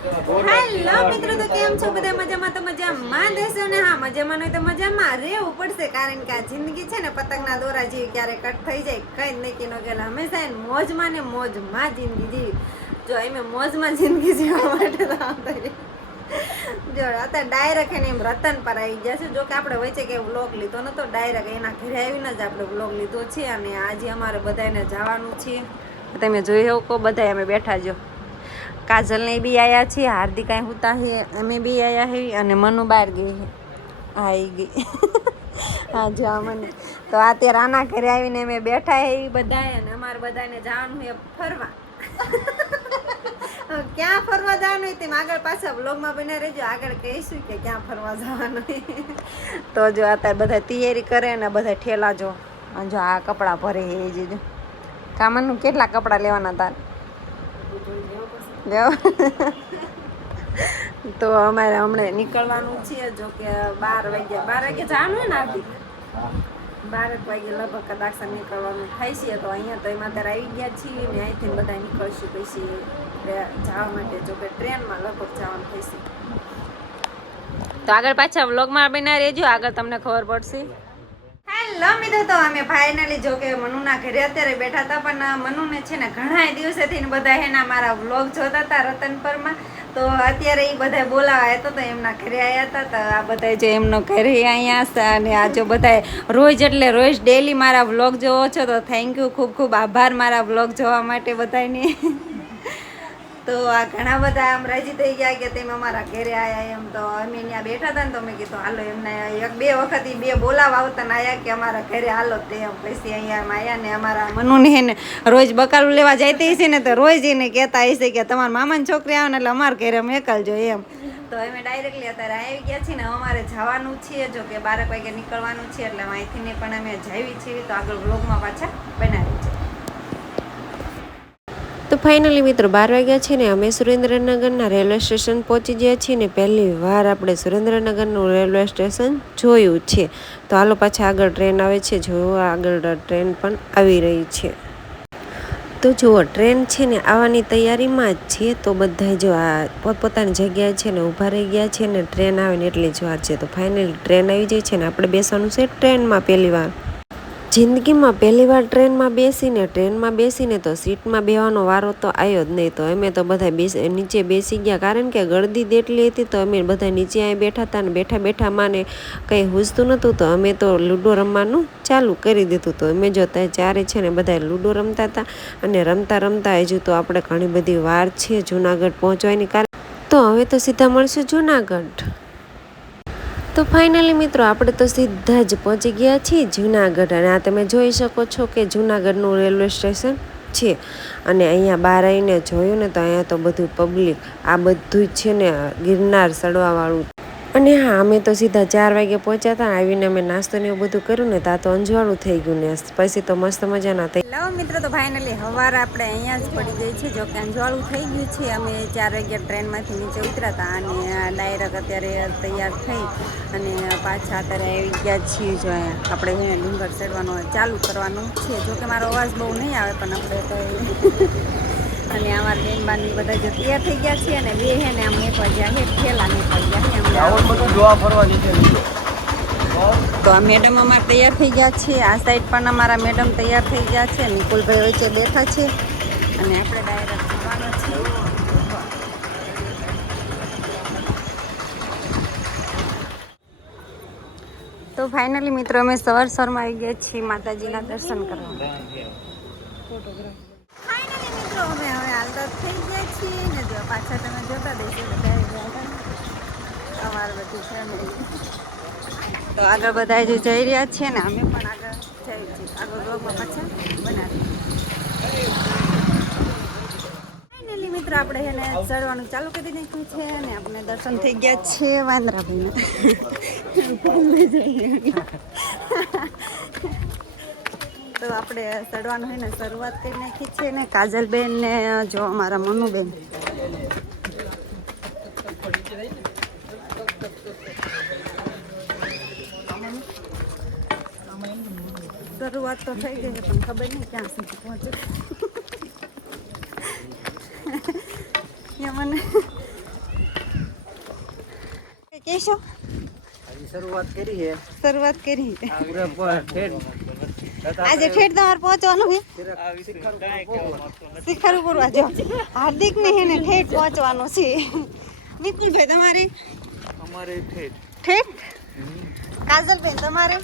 Hello મિત્રો, તો કેમ છો બધા? મજામાં તો મજામાં દેશો ને? હા, મજામાં નહીં તો મજામાં રહેવું પડશે, કારણ કે આ જિંદગી છે ને પતંગના દોરા જેવી, ક્યારે કટ થઈ જાય કઈ નક્કી ન ગયેલા. હંમેશા મોજમાં ને મોજમાં જિંદગી જીવી. જો એમ મોજમાં જિંદગી જીવવા માટે જો અત્યારે ડાયરેક્ટ એને એમ રતન પર આવી ગયા છે. જો કે આપણે વચ્ચે કે વ્લોગ લીધો નતો, ડાયરેક્ટ એના ઘરે આવીને જ આપણે વ્લોગ લીધો છે. અને આજે અમારે બધાને જવાનું છે. તમે જોઈ શકો બધા અમે બેઠા જો, કાજલ ને બી આયા છે, હાર્દિકા હુતા હે, અમે બી આયા હે, અને મનુ બહાર ગઈ હે. આવી ગઈ હા જો મને તો અત્યારે આના ઘરે આવીને અમે બેઠા હે બધા, અને અમારે બધાને જવાનું છે ફરવા. ક્યાં ફરવા જવાનું હોય તેમ આગળ પાછા વ્લોગમાં બને રહેજો, આગળ કહીશું કે ક્યાં ફરવા જવાનું હોય. તો જો અત્યારે બધા તૈયારી કરે ને બધા ઠેલા જો આ કપડાં ભરે એ જો કામનું કેટલા કપડાં લેવાના તાર તો અમારે હમણાં નીકળવાનું છે. જો કે 12 વાગે જવાનું હોય ને, આરતી 12 વાગે લગભગ કદાચ નીકળવાનું થાય છે. તો અહીંયા તો એમાં ત્યારે આવી ગયા છીએ ને અહીંથી બધા નીકળશું પછી જવા માટે. જો કે ટ્રેનમાં લગભગ જવાનું થશે. તો આગળ પાછા વ્લોગમાં બના રહેજો, આગળ તમને ખબર પડશે. હેલો મિત્રો, તો અમે ફાઇનલી જો કે મનુના ઘરે અત્યારે બેઠા હતા, પણ મનુને છે ને ઘણા દિવસેથી બધા એના મારા વ્લોગ જોતા હતા રતનપરમાં. તો અત્યારે એ બધા બોલાવા હતા તો એમના ઘરે આવ્યા હતા. તો આ બધા જો એમનો ઘરે અહીંયા હતા, અને આ જો બધા રોજ એટલે રોજ ડેલી મારા વ્લોગ જોવો છો, તો થેન્ક યુ, ખૂબ ખૂબ આભાર મારા વ્લોગ જોવા માટે બધાને. તો આ ઘણા બધા આમ રાજી થઈ ગયા કે તેમ અમારા ઘરે આવ્યા એમ. તો અમે ત્યાં બેઠા હતા ને, તો મેં કીધું હાલો એમને 1-2 વખત 2 બોલાવા આવતા ને આવ્યા કે અમારા ઘરે હાલો તેમ. પછી અહીંયા આવ્યા ને અમારા મનુને એને રોજ બકાલું લેવા જતી હશે ને, તો રોજ એને કહેતા હશે કે તમારા મામાની છોકરી આવે ને એટલે અમારા ઘરે મોકલજો એમ. તો અમે ડાયરેક્ટલી અત્યારે આવી ગયા છીએ ને અમારે જવાનું છે. જો કે 12 વાગે નીકળવાનું છે, એટલે અહીંથી ને પણ અમે જાવી છીએ. તો આગળ વ્લોગમાં પાછા બનાવી છે. તો ફાઇનલી મિત્રો 12 વાગ્યા છે ને અમે સુરેન્દ્રનગરના રેલવે સ્ટેશન પહોંચી ગયા છીએ ને પહેલી વાર આપણે સુરેન્દ્રનગરનું રેલવે સ્ટેશન જોયું છે. તો હાલો પાછા આગળ ટ્રેન આવે છે, જો આગળ ટ્રેન પણ આવી રહી છે. તો જુઓ ટ્રેન છે ને આવવાની તૈયારીમાં જ છે. તો બધા જો આ પોતપોતાની જગ્યાએ છે ને ઊભા રહી ગયા છે ને ટ્રેન આવે ને એટલી જ વાર છે. તો ફાઇનલી ટ્રેન આવી જાય છે ને આપણે બેસવાનું છે ટ્રેનમાં. પહેલી વાર જિંદગીમાં પહેલી વાર ટ્રેનમાં બેસીને તો સીટમાં બેવાનો વારો તો આવ્યો જ નહીં. તો અમે તો બધા નીચે બેસી ગયા, કારણ કે ગળદી એટલી હતી. તો અમે બધા નીચે અહીં બેઠા હતા ને બેઠા માને કંઈ હૂજતું નહોતું. તો અમે તો લૂડો રમવાનું ચાલુ કરી દીધું. તો અમે જોતા ચારે છે ને બધા લૂડો રમતા હતા, અને રમતા હજુ તો આપણે ઘણી બધી વાર છે જુનાગઢ પહોંચવાની. તો હવે તો સીધા મળશું જુનાગઢ. તો ફાઇનલી મિત્રો આપણે તો સીધા જ પહોંચી ગયા છીએ જુનાગઢ. અને આ તમે જોઈ શકો છો કે જુનાગઢનું રેલવે સ્ટેશન છે. અને અહીંયા બહાર આવીને જોયું ને તો અહીંયા તો બધું પબ્લિક, આ બધું જ છે ને ગિરનાર ચડવાવાળું. અને હા, અમે તો સીધા 4 વાગે પહોંચ્યા હતા. આવીને અમે નાસ્તો ને એવું બધું કર્યું ને, ત્યાં તો અંજવાળું થઈ ગયું ને પછી તો મસ્ત મજાના થઈ. હેલો મિત્રો, તો ફાઇનલી સવારે આપણે અહીંયા જ પડી ગઈ છે. જો કે અંજવાળું થઈ ગયું છે. અમે 4 વાગ્યા ટ્રેનમાંથી નીચે ઉતર્યા હતા, અને ડાયરેક્ટ અત્યારે તૈયાર થઈ અને પાછા અત્યારે આવી ગયા છીએ. જો અહીંયા આપણે એને ડુંગર ચડવાનું ચાલુ કરવાનું છે. જો કે મારો અવાજ બહુ નહીં આવે, પણ આપણે તો અને અમારા બેનબાની બધા જો તૈયાર થઈ ગયા છે. અને બે હે ને આમ એક વાગ્યા છે ઠેલા નીકળી ગયા છે. તો આ મેડમ અમારે તૈયાર થઈ ગયા છે. આ સાઈડ પણ અમારા મેડમ તૈયાર થઈ ગયા છે. નિકુલભાઈ વચ્ચે બેઠા છે, અને આપણે ડાયરેક્ટ જવાના છીએ. તો ફાઇનલી મિત્રો અમે સવારમાં આવી ગયા છીએ માતાજીના દર્શન કરવા. ફાઇનલી મિત્રો અમે હવે હાલતા થઈ ગયા છીએ ને જો પાછા તમે જોતા દેશો બધા અમારે બધી ફેમિલી. તો આગળ બધા જે જઈ રહ્યા છે ને અમે પણ આગળ જઈ છીએ. આગળ બ્લોગમાં પાછા બનાવી. ફાઇનલી મિત્રો આપણે એને ચડવાનું ચાલુ કરી નાખ્યું છે, અને આપણે દર્શન થઈ ગયા છે વાંદરાભાઈને. તો આપણે ચડવાનું હોય ને શરૂઆત કરી નાખી છે ને કાજલબેન ને જો અમારા મનુબેન. શરૂઆત તો થઈ ગઈ છે, પણ ખબર નહીં ક્યાં સુધી પહોંચે. મને કેશો શરૂઆત કરી છે શરૂઆત કરી ઠેઠ આજે ઠેઠ તમારે પહોંચવાનું છે શિખર ઉપર જો હાર્દિક ને હે ને ઠેઠ પહોંચવાનું છે નિકુલભાઈ તમારે અમારે ઠેઠ ઠેઠ કાજલબેન તમારે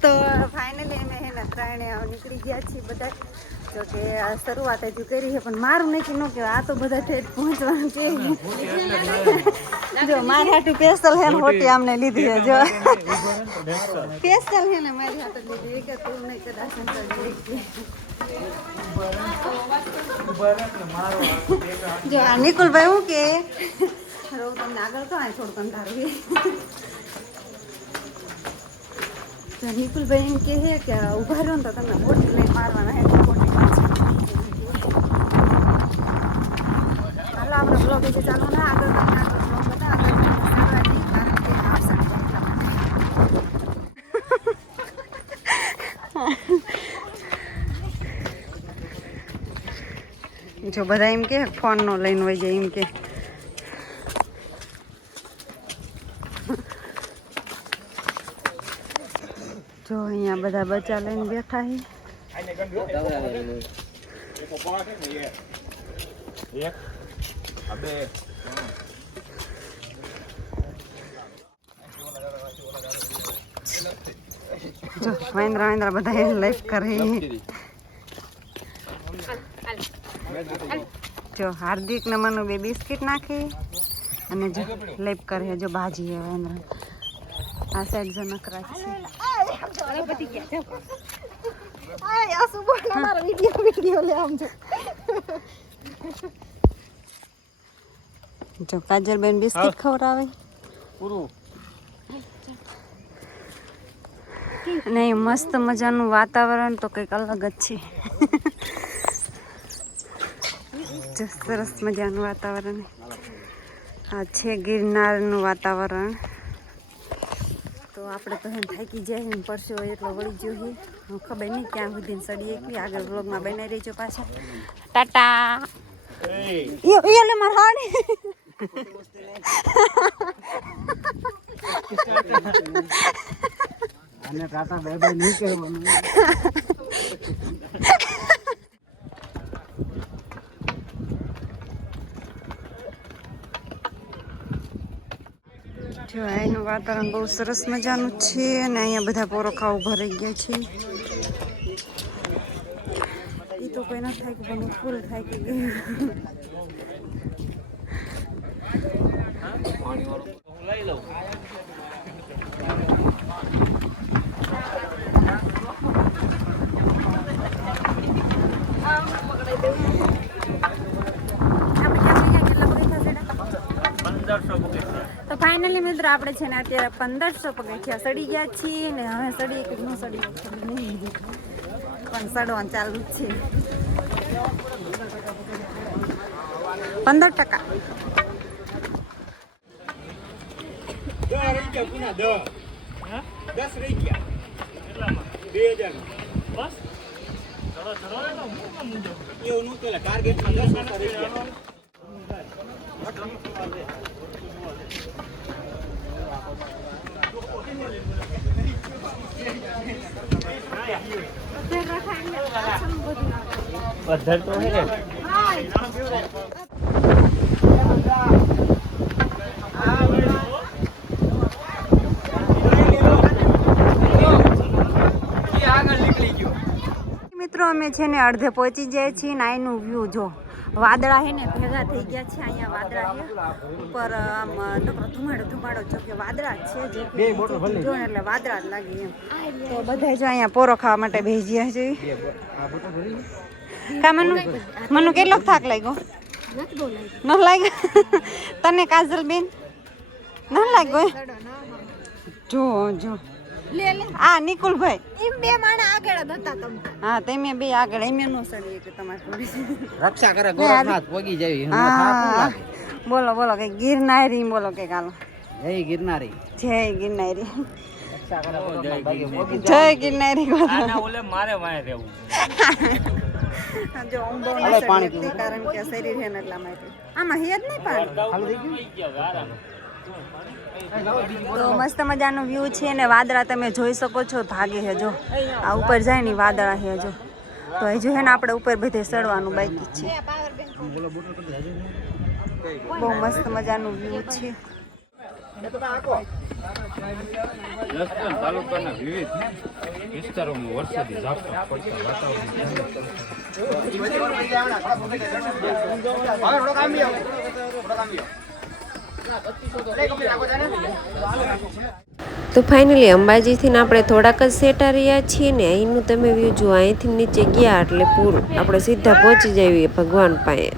તો ફાઇનલી અમે હે ને ત્રણે નીકળી ગયા છીએ બધા જો કે શરૂઆત હજુ કરી છે પણ મારું નક્કી ન કહેવાય આ તો બધા ઠેઠ પહોંચવાનું છે જો મારી હાટું સ્પેશિયલ હે ને હોટી આમને લીધી છે જો સ્પેશિયલ હે ને મારી હાટું લીધી કે તું નહીં કદાચ જો આ નિકુલભાઈ હું કે રહું તમને આગળ તો આ થોડુંક અંધારું તો નિકુલભાઈ એમ કહે કે ઊભા રહો ને તો તમને હોટી લઈને મારવાના હે હોટી પાછી હાલો આપણે બ્લોગ વિશે ચાલુ ના આગળ તમને આગળ બ્લોગ બધા આગળ કારણ કે આવશે જો બધા એમ કે ફોન નો લઈને હોય જાય એમ કે જો અહીંયા બધા બચ્ચા લઈને બેઠા છે જો વાંદરા બધા લાઈફ કરે જો હાર્દિક ને મનુ બે બિસ્કિટ નાખી અને જો લેપ કરે જો ભાજી હે વાંદરા આ સાઈડ જો નકરા છે જો કાજલબેન બિસ્કિટ ખવડાવે અને મસ્ત મજાનું વાતાવરણ તો કંઈક અલગ જ છે સરસ મજાનું વાતાવરણ આ છે ગિરનારનું વાતાવરણ તો આપણે તો એમ થાકી જાય ને પરસેવો એટલો વળી ગયો છે ખબર નહીં ક્યાં સુધી સડીએ કે આગળ બ્લોગમાં બનાવી રહીજો પાછા ટાટા લે માર હાડી અને ટાટા બાય બાય નહીં કહેવાનું જો અહીંનું વાતાવરણ બહુ સરસ મજાનું છે અને અહીંયા બધા પોરખા ઉભા રહી ગયા છે એ તો કોઈ ન થાય કે પણ ફૂલ થાય કે તો ફાઇનલી મિત્રો આપણે છે ને અત્યારે 1500 પગથિયા સડી ગયા છીએ ને હવે સડી કે ન સડી પણ સડવાનું ચાલુ જ છે 15 તો હે મિત્રો અમે છે ને અડધે પહોંચી જાય છીએ ને આનું વ્યૂ જો વાદળા હે ને ભેગા થઈ ગયા છે અહીંયા વાદળા છે ઉપર આમ નકરો ધુમાડો જો કે વાદળા જ છે જે જો એટલે વાદળા જ લાગે એમ તો બધા જો અહીંયા પોરો ખાવા માટે બેસી ગયા છે કા મનુ કેટલો થાક લાગ્યો ન લાગ્યો તને કાજલબેન ન લાગ્યો જો જો આ નિકુલભાઈ એમ બે માણા આગળ જ હતા તમે હા તમે બે આગળ એમ નો સડી કે તમારે રક્ષા કરે ગોરખનાથ પોગી જાય બોલો બોલો કે ગિરનારી બોલો કે કાલો જય ગિરનારી જય ગિરનારી રક્ષા કરે જય ગિરનારી જય ગિરનારી આના ઓલે મારે વાય રહેવું જો હું બહુ નથી શકતી કારણ કે શરીર છે ને એટલા માટે આમાં હેજ નહીં પાણી તો મસ્ત મજાનો વ્યૂ છે ને વાદળા તમે જોઈ શકો છો ભાગે છે જો આ ઉપર જાય ને વાદળા છે જો તો હજુ છે ને આપણે ઉપર બધે ચડવાનું બાકી છે બહુ મસ્ત મજાનું વ્યૂ છે લસણ તાલુકાના વિવિધ વિસ્તારોમાં વરસાદી ઝાપટા પડતા તો ફાઇનલી અંબાજીથી આપણે થોડાક જ સેટા રહ્યા છીએ ને અહીંનું તમે વ્યૂ જુઓ અહીંથી નીચે ગયા એટલે પૂરું આપણે સીધા પહોંચી જઈએ ભગવાન પાસે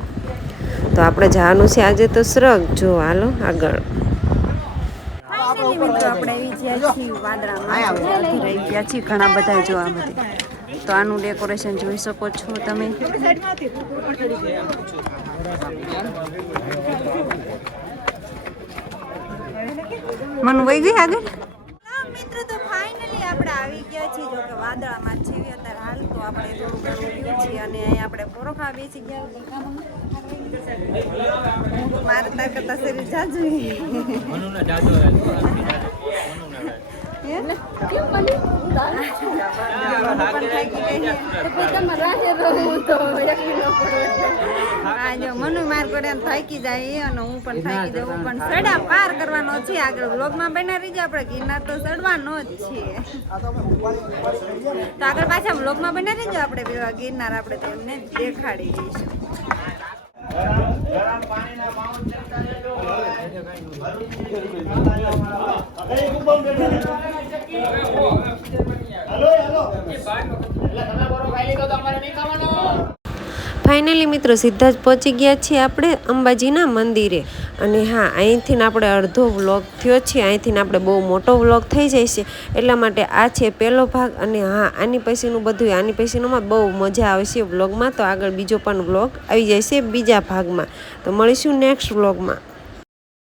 તો આપણે જવાનું છે આજે તો સ્રગ જો હાલો આગળ મિત્રો આપણે આવી ગયા છીએ વાદળામાં રહી ગયા છીએ ઘણા બધા જો આ બધી તો આનું ડેકોરેશન જોઈ શકો છો તમે મન વહી ગઈ આગળ મિત્રો તો ફાઇનલી આપણે આવી ગયા છીએ જો કે વાદળામાં છીએ અત્યારે હાલ તો આપણે થોડું ઘણું રહ્યું છીએ અને અહીં આપણે પોરોખા બેસી ગયા મારે તાર કરતા શરીર જાજુ મનુ માર કરે થાકી જાય અને હું પણ થાકી જાઉં પણ સડા પાર કરવાનો છે આગળ વ્લોગમાં બના રહી જાય આપણે ગિરનાર તો ચડવાનો જ છે તો આગળ પાછા વ્લોગમાં બના રહી જાય આપણે પેલા ગિરનાર આપણે તેમને દેખાડી દઈશું ફાઇનલી મિત્રો સીધા જ પહોંચી ગયા છીએ આપણે અંબાજીના મંદિરે અને હા અહીંથી આપણે અડધો વ્લોગ થયો છે અહીંથી આપણે બહુ મોટો વ્લોગ થઈ જાય છે એટલા માટે આ છે પહેલો ભાગ અને હા આની પછીનું બધું આની પછીનુંમાં બહુ મજા આવે છે વ્લોગમાં તો આગળ બીજો પણ વ્લોગ આવી જાય છે બીજા ભાગમાં તો મળીશું નેક્સ્ટ વ્લોગમાં